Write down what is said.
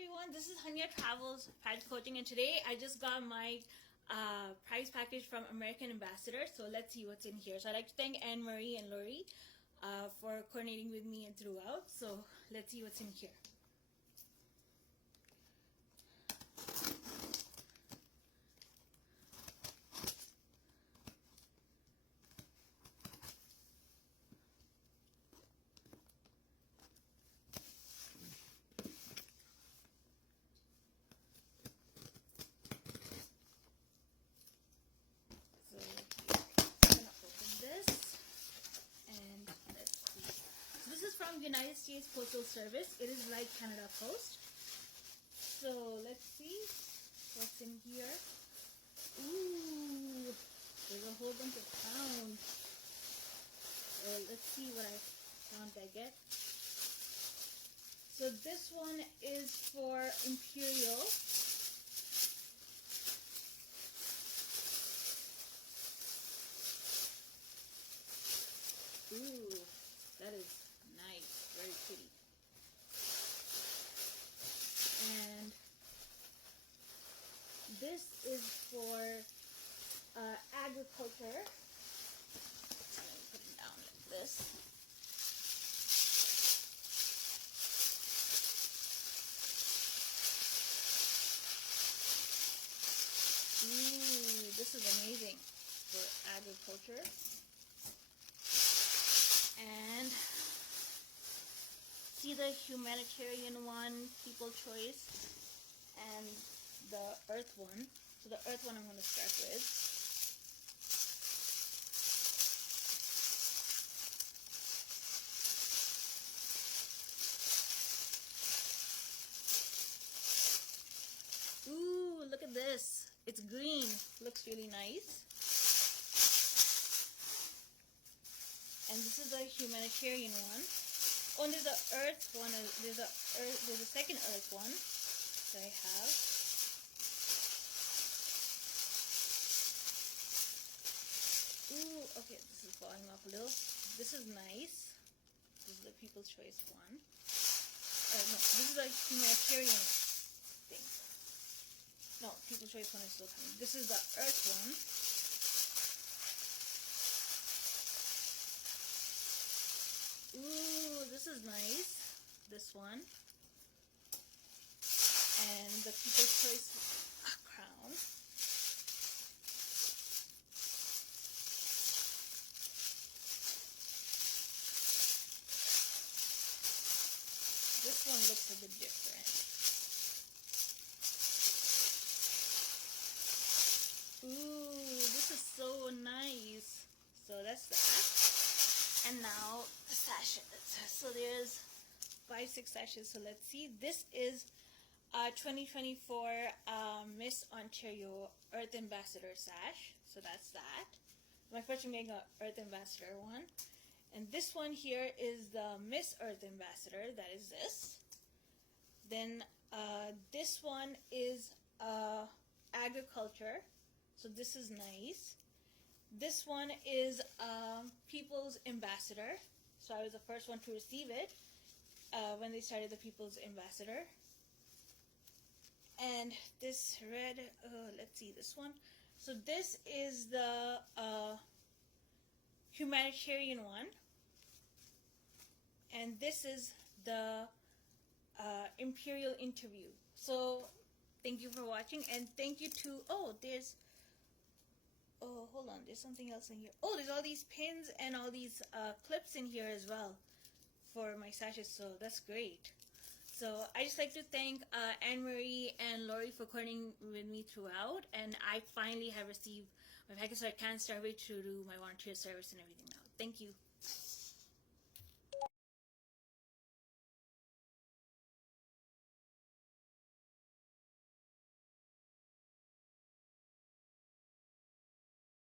everyone, this is HunyahTravels Pageant Coaching, and today I just got my prize package from American Ambassador. So let's see what's in here. So I'd like to thank Anne-Marie and Lori for coordinating with me and throughout. So let's see what's in here. From United States Postal Service. It is like Canada Post. So let's see what's in here. Ooh, there's a whole bunch of sound. Let's see what sound I get. So this one is for Imperial. Ooh, that is nice, very pretty. And this is for agriculture. I'm going to put it down like this. Ooh, this is amazing for agriculture. And see the humanitarian one, people choice, and the earth one. So the earth one I'm going to start with. Ooh, look at this. It's green. Looks really nice. And this is the humanitarian one. Oh, and there's a earth one. There's a second earth one that I have. Ooh, okay, this is falling off a little. This is nice. This is the People's Choice one. No, this is a humanitarian thing. No, People's Choice one is still coming. This is the earth one. Ooh, this is nice. This one. And the People's Choice crown. This one looks a bit different. Ooh, this is so nice. So that's that. And now the sashes. So there's 5-6 sashes. So let's see. This is 2024 Miss Ontario Earth Ambassador sash. So that's that. My first time getting an Earth Ambassador one. And this one here is the Miss Earth Ambassador. That is this. Then this one is agriculture. So this is nice. This one is People's Ambassador. So I was the first one to receive it when they started the People's Ambassador. And this red, let's see this one. So this is the humanitarian one. And this is the Imperial interview. So thank you for watching, and thank you to, hold on, there's something else in here. Oh, there's all these pins and all these clips in here as well for my sashes, so that's great. So I just like to thank Anne-Marie and Lori for coordinating with me throughout, and I finally have received my package, so I can start to do my volunteer service and everything now. Thank you.